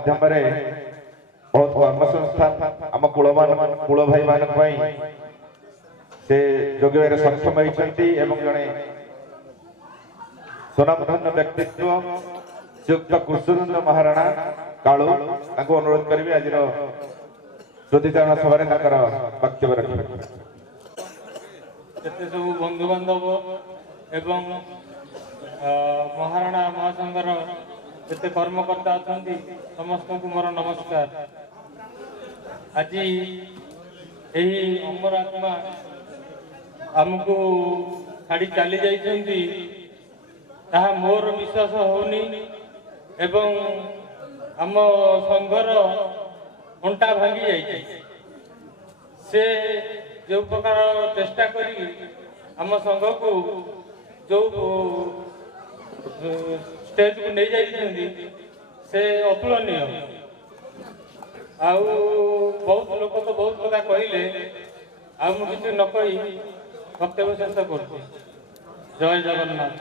माध्यम बहुत कर्मसंस्थान आम कूल भाई मान से जोगे सक्षम होती जड़े सुनामधन्य व्यक्तित्व श्रीयुक्त कृष्णनंद महाराणा कालू अनुरोध करी आज श्रुतिचारण सभा वक्तव्य रखिए। सब बंधु बांधव एवं महाराणा महासंघर जिते कर्मकर्ता अच्छा समस्त को मोर नमस्कार। आज यही अमर आत्मा आमको छाड़ी चली जाइछन्ति ताहा मोर विश्वास होनी एवं आम संघर अंटा भांगी जाइछे। से जो प्रकार चेष्टा करी आम संघ को जो स्टेज को नहीं जाइछन्ति से अतुलनीय। आउ बहुत लोक तो बहुत कथा कहले आ किसी न कही वक्तव्य शेष कर। जय जगन्नाथ।